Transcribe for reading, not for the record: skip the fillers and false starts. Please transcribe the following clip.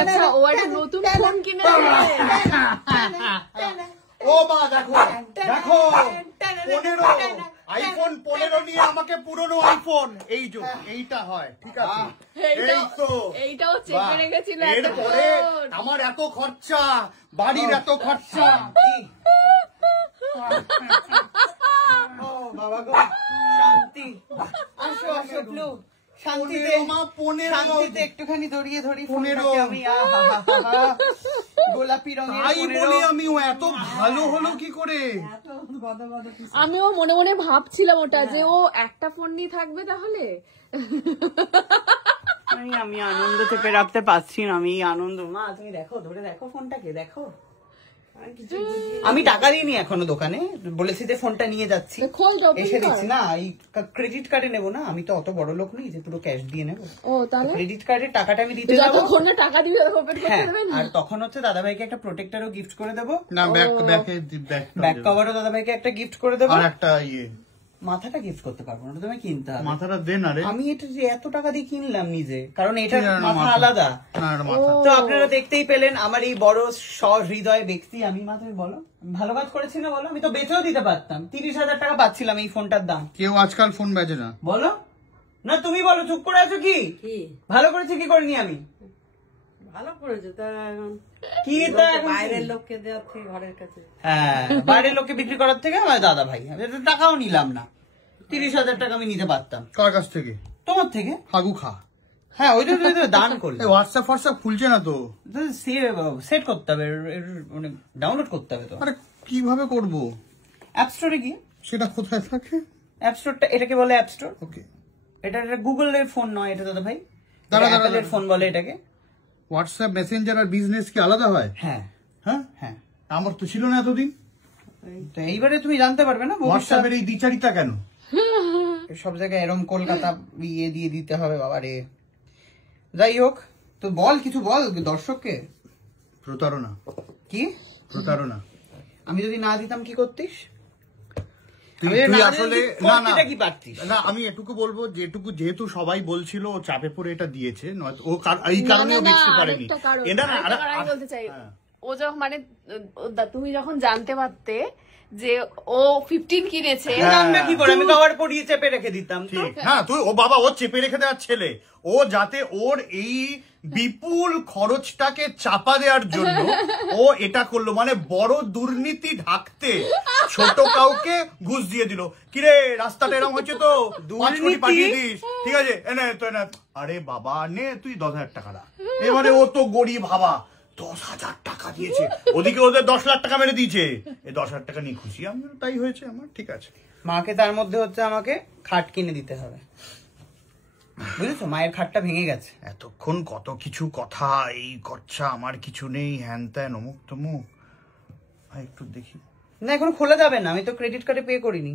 আচ্ছা ও একটা নতুন ফোন কিনে ও মা দেখো দেখো 15 আইফোন 15 নিয়ে আমাকে পুরনো আইফোন এই যে এইটা হয় ঠিক আছে এইটাও চেপে রেখেছিল এরপরে আমার এত খরচা বাড়ির এত খরচা ও বাবা গো শান্তি আসো আসো ব্লু শান্তিতে একটুখানি দড়িয়ে ধরি 15 আমি গোলাপি রঙের তাই বলি আমি ও এত ভালো হলো কি করে আমিও মনে মনে ভাবছিলাম ওটা যে ও একটা ফোন নিয়ে থাকবে তাহলে আমি আনন্দ চেপে রাখতে পারছি না আমি আনন্দ মা তুমি দেখো ধরে দেখো ফোনটাকে দেখো আমি টাকা দিইনি এখনো দোকানে বলেছি যে ফোনটা নিয়ে যাচ্ছি এসে দিচ্ছি না এই ক্রেডিট কার্ডে নেবো না আমি তো অত বড় লোক নই যে পুরো ক্যাশ দিয়ে নেবো ক্রেডিট কার্ডের টাকাটা আমি দিতে যাবো আর তখন হচ্ছে দাদাভাইকে একটা প্রোটেক্টরও গিফট করে দেবো না ব্যাক কভারও দাদাভাইকে একটা গিফট করে দেবো আর একটা মাথাটা গিফট করতে পারবো না তুমি কিনতে হবে মাথাটা দে না রে আমি এটা যে এত টাকা দিয়ে কিনলাম নিজে কারণ এটা মাথা আলাদা তো আপনারা দেখতেই পেলেন আমার এই বড় সহৃদয় ব্যক্তি আমি মা তুমি বলো ভালো কাজ করেছি না বলো আমি তো বেচেও দিতে পারতাম 30,000 টাকা পাচ্ছিলাম এই ফোনটার দাম কেউ আজকাল ফোন বেচে না বলো না তুমি বলো চুপ করে আছো কি ভালো করেছি কি করিনি আমি ভালো করেছো তা কি তা বাইরের লোককে দেওয়ার থেকে ঘরের কাছে হ্যাঁ বাইরের লোককে বিক্রি করার থেকে আমার দাদা ভাই টাকাও নিলাম না 30,000 টাকা আমি নিতে পারতাম কার কাছ থেকে তোমার থেকে হাগু খা হ্যাঁ ওই জন্য দান করলে হোয়াটসঅ্যাপ খুলছে না তো সেট করতে হবে মানে ডাউনলোড করতে হবে তো আরে কিভাবে করবো অ্যাপ স্টোরে গিয়ে সেটা কোথায় থাকে অ্যাপ স্টোরটা এটাকে বলে অ্যাপ স্টোর ওকে এটা গুগলের ফোন নয় এটা দাদা ভাই অ্যাপলের ফোন বলে এটাকে হোয়াটসঅ্যাপ মেসেঞ্জার আর বিজনেস কি আলাদা হয় হ্যাঁ হ্যাঁ হ্যাঁ আমার তো ছিল না এতদিন তো এইবারে তুমি জানতে পারবে না হোয়াটসঅ্যাপের এই দ্বিচারিতা কেন সব জায়গায় এরম কলকাতা ইয়ে দিয়ে দিতে হবে বাবা রে যাই হোক তো বল কিছু বল দর্শককে প্রতারণা কি প্রতারণা আমি যদি না দিতাম কি করতিস তুই আসলে না আমি এটুকু বলবো যেহেতু সবাই বলছিল ও চাপে পড়ে এটা দিয়েছে ও এই কারণেও বেচতে পারেনি বলতে চাই ও যখন মানে তুমি যখন জানতে পারতে যে ও 15 কিনেছে কি করে আমি কভার পরিয়ে চেপে রেখে দিতাম হ্যাঁ তুই ও বাবা ও চেপে রেখে দেওয়ার ছেলে ও যাতে ওর এই বিপুল খরচটাকে চাপা দেওয়ার জন্য ও এটা করলো মানে বড় দুর্নীতি ঢাকতে ছোট কাউকে ঘুষ দিয়ে দিল কিরে রাস্তাটা এরকম হচ্ছে তো 5 কোটি পাঠিয়ে দিস ঠিক আছে এনে তো না আরে বাবা নে তুই 10,000 টাকা দা এবারে ও তো গরিব ভাবা 10,000 টাকা দিয়েছে ওদিকে ওদের 10 লাখ টাকা মেরে দিয়েছে এই 10,000 টাকা নিয়ে খুশি আমি তাই হয়েছে আমার ঠিক আছে মাকে তার মধ্যে হচ্ছে আমাকে খাট কিনে দিতে হবে বুঝেছো মায়ের খাটটা ভেঙে গেছে এতক্ষণ কত কিছু কথা এই খরচা আমার কিছু নেই হ্যান ত্যান অমুক তমুক একটু দেখি না এখন খোলা যাবে না আমি তো ক্রেডিট কার্ডে পে করিনি